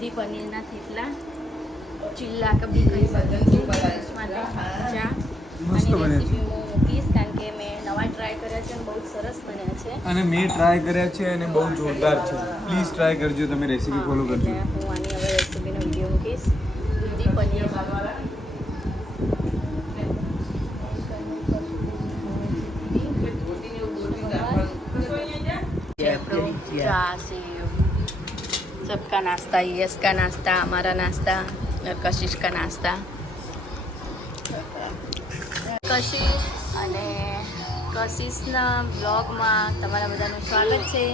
દૂધી પનીરના થેપલા ચિલ્લા કબી કહી શકે માટે ચા મસ્ત અને બને છે રેસીપી હું મૂકીશ કારણ કે મેં નવા ટ્રાય કર્યા છે અને બહુ સરસ બન્યા છે. અને મેં ટ્રાય કર્યા છે અને બહુ જોરદાર છે. પ્લીઝ ટ્રાય કરજો, તમે રેસીપી ફોલો કરજો. એટલે હું આની હવે રેસીપીનો વિડીયો મૂકીશ. દૂધી પનીર चहा सेव सबका नाश्ता, यस का नाश्ता, हमारा नाश्ता और कशिश का नाश्ता. કશિશ અને કશિશના બ્લોગમાં તમારા બધાનું સ્વાગત છે.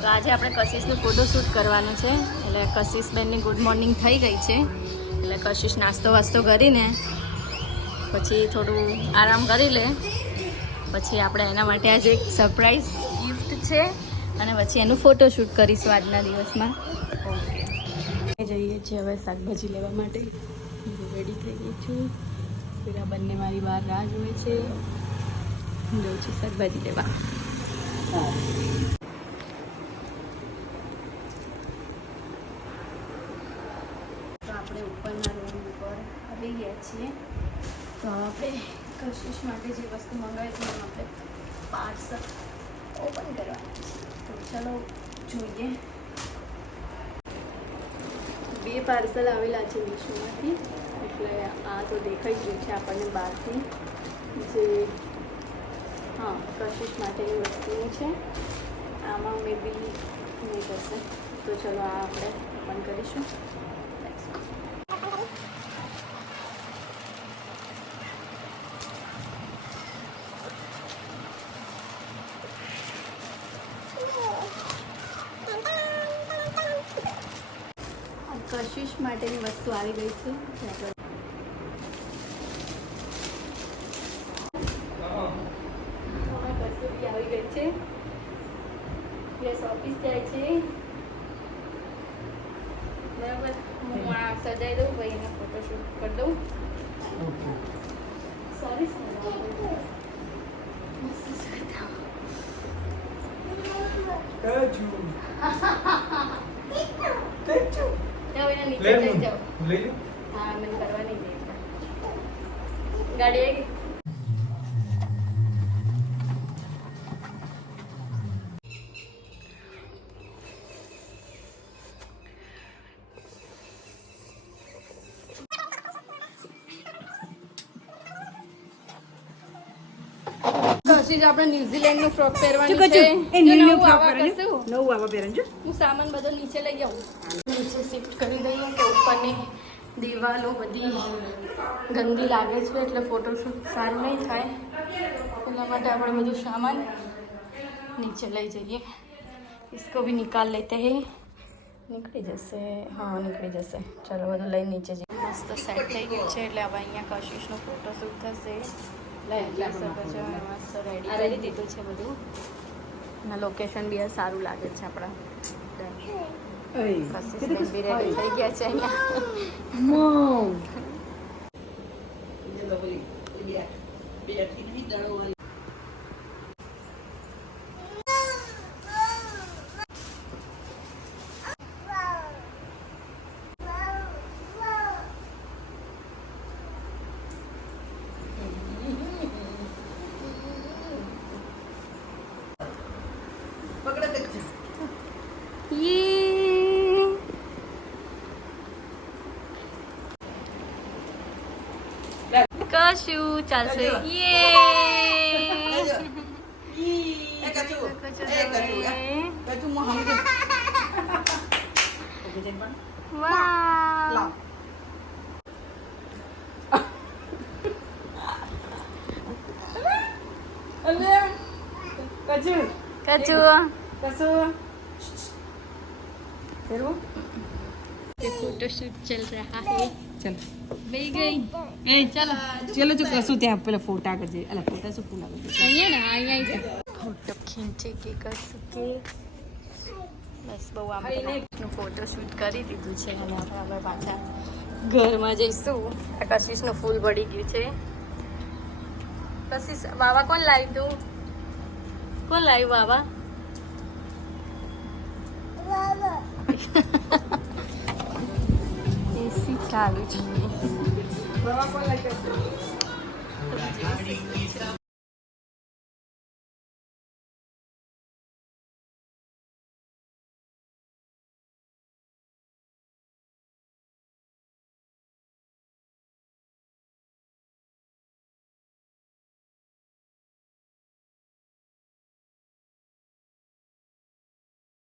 તો આજે આપણે કશિશનું ફોટોશૂટ કરવાનું છે. એટલે કશિશ બેનની ગુડ મોર્નિંગ થઈ ગઈ છે. એટલે કશિશ નાસ્તો વાસ્તો કરીને પછી થોડું આરામ કરી લે. પછી આપણે એના માટે આજે એક સરપ્રાઈઝ ગિફ્ટ છે અને પછી એનું ફોટોશૂટ કરીશું આજના દિવસમાં. ઓકે, જઈએ છીએ હવે શાકભાજી લેવા માટે. રેડી થઈ ગઈ છું. પેલા બંને મારી બહાર રાહ જોવે છે. હું જઉં છું શાકભાજી લેવા. તો આપણે ઉપરના રૂમ ઉપર આવી ગયા છીએ. તો આપણે કશિશ માટે જે વસ્તુ મંગાવી છે એમાં આપણે પાર્સલ ઓપન કરવાના છે. તો ચાલો જોઈએ. 2 પાર્સલ આવેલા છે મીશોમાંથી. એટલે આ તો દેખાઈ ગયું છે આપણને બહારથી. જે કશિશ માટેની વસ્તુઓ છે. આમાં મે બી નહીં થશે. તો ચલો આ આપણે ઓપન કરીશું. કશિશ માટેની વસ્તુ આવી ગઈ છે. કસુરી આવી ગઈ છે. પ્લેસ ઓફિસ જાય છે. બરાબર, હું આ સજાઈ દઉં ભાઈ, એને ફોટોશૂટ કરી દઉં. સોરી નીચે લઈ જાઓ. હા, મને કરવા નહીં દે. ગાડી આવી ગઈ. કશિશ આપણે ન્યુઝીલેન્ડનું ફ્રોક પહેરવાનું છે. નવું આવા પહેરવાનું. હું સામાન બધો નીચે લઈ આવું. નીચે શિફ્ટ કરી દઈએ કે ઉપરની દિવાલો બધી ગંદી લાગે છે એટલે ફોટોશૂટ સારું નહીં થાય. એટલા માટે આપણે બધું સામાન નીચે લઈ જઈએ. इसको भी निकाल लेते हैं. નીકળી જશે. હા, નીકળી જશે. ચાલો બધું લઈને નીચે જઈએ. મસ્ત સેટ થઈ ગયું છે એટલે હવે અહીંયા કશિશનો ફોટોશૂટ થશે. મસ્ત રેડી કરી દીધું છે બધું. અને લોકેશન બી સારું લાગે છે આપણા. કશિશ બી રેડી થઈ ગયા છે અહીંયા. કશું ચાલશે. फोटोशूट चल रहा है. चल બે ગઈ. चलो चलो जो कसू ત્યાં પેલા ફોટા કરજે. અલા ફોટા શું પૂરા કરજે. અહીંયા ને અહીંયા ફોટો ખીંચે કે કરશું કે બસ બહુ આમ ફોટોશૂટ કરી દીધું છે. અને આપણે પાછા ઘરમાં જઈશું. આ કશિશનું ફૂલ પડી ગયું છે. કશિશ વાવા કોણ લાવી તું? કોણ લાવ્યું વાવા? ચાલુ છે